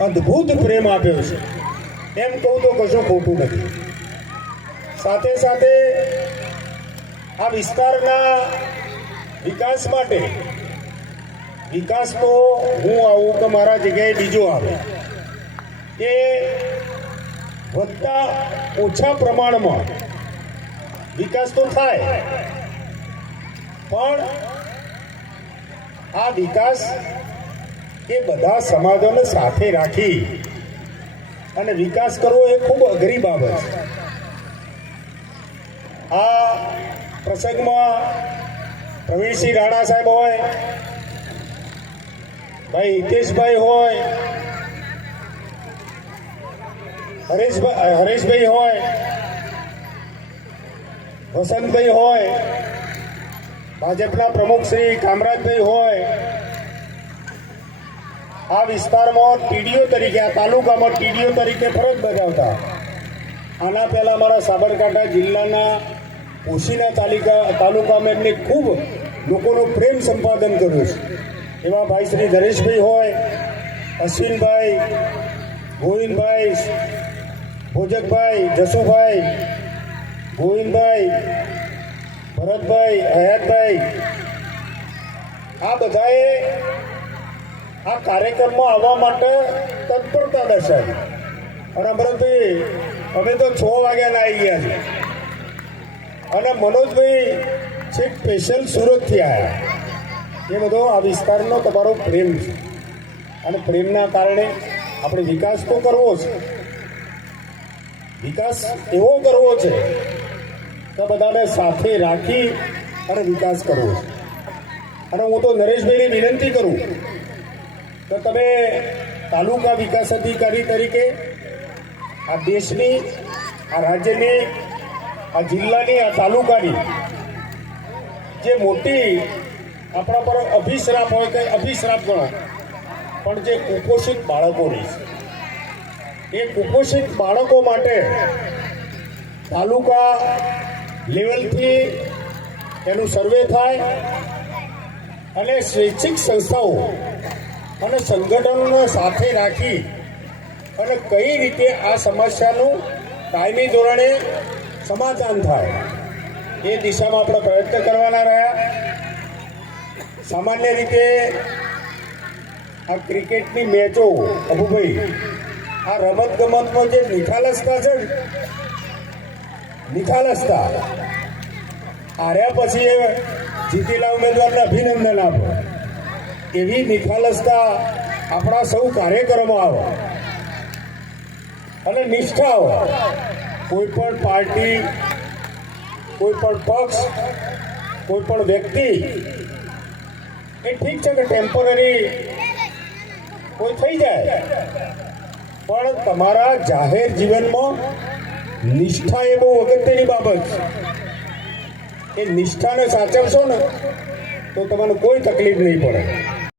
અદ્ભુત પ્રેમ આપ્યો છે એમ કહું તો કશું ખોટું નથી. સાથે સાથે આ વિસ્તારના વિકાસ માટે વિકાસ તો હું આવું કે મારા જગ્યાએ બીજો આવે એ વધતા ઓછા પ્રમાણમાં વિકાસ તો થાય, પણ આ વિકાસ એ બધા સમાજોને સાથે રાખી અને વિકાસ કરવો એ ખૂબ અઘરી બાબત છે. આ પ્રસંગમાં પ્રવીણસિંહ રાણા સાહેબ હોય, ભાઈ હિતેશભાઈ હોય, હરેશભાઈ હોય, વસંતભાઈ હોય, ભાજપના પ્રમુખ શ્રી કામરાજભાઈ હોય, આ વિસ્તારમાં ટીડીઓ તરીકે, આ તાલુકામાં ટીડીઓ તરીકે ફરજ બજાવતા, આના પહેલાં મારા સાબરકાંઠા જિલ્લાના ઓશીના તાલુકામાં એમને ખૂબ લોકોનો પ્રેમ સંપાદન કર્યું છે એવા ભાઈ શ્રી નરેશભાઈ હોય, અશ્વિનભાઈ, ગોવિંદભાઈ, ભોજકભાઈ, જસુભાઈ, ગોવિંદભાઈ, ભરતભાઈ, હયાતભાઈ, આ બધાએ આ કાર્યક્રમમાં આવવા માટે તત્પરતા દર્શાવી. અને ભરતભાઈ અમે તો 6 વાગ્યાના આવી ગયા છે અને મનોજભાઈ છેક સ્પેશિયલ સુરતથી આવ્યા. એ બધો આ વિસ્તારનો તમારો પ્રેમ છે અને પ્રેમના કારણે આપણે વિકાસ તો કરવો છે. વિકાસ એવો કરવો છે કે બધાને સાથે રાખી અને વિકાસ કરવો છે. અને હું તો નરેશભાઈને વિનંતી કરું કે તમે તાલુકા વિકાસ અધિકારી તરીકે આ દેશની, આ રાજ્યની, આ જિલ્લાની, આ તાલુકાની જે મોટી આપણા પર અભિશ્રાપ હોય કે અભિશ્રાપ ગણો, પણ જે કુપોષિત બાળકોની છે એ કુપોષિત બાળકો માટે તાલુકા લેવલથી એનું સર્વે થાય અને સ્વૈચ્છિક સંસ્થાઓ અને સંગઠનોને સાથે રાખી અને કઈ રીતે આ સમસ્યાનું કાયમી ધોરણે સમાધાન થાય એ દિશામાં આપણે પ્રયત્ન કરવાના રહ્યા. સામાન્ય રીતે આ ક્રિકેટની મેચો, અબુભાઈ, આ રમતગમતમાં જે નિખાલસતા છે ને, નિખાલસતા હાર્યા પછી એ જીતેલા ઉમેદવારને અભિનંદન આપો, એવી નિખાલસતા આપણા સૌ કાર્યક્રમો આવે અને નિષ્ઠા હોય. કોઈ પણ પાર્ટી, કોઈ પણ પક્ષ, કોઈ પણ વ્યક્તિ એ ઠીક છે કે ટેમ્પરરી કોઈ થઈ જાય, પણ તમારા જાહેર જીવનમાં નિષ્ઠા એ બહુ અગત્યની બાબત છે. એ નિષ્ઠાને સાચવશો ને તો તમને કોઈ તકલીફ નહીં પડે.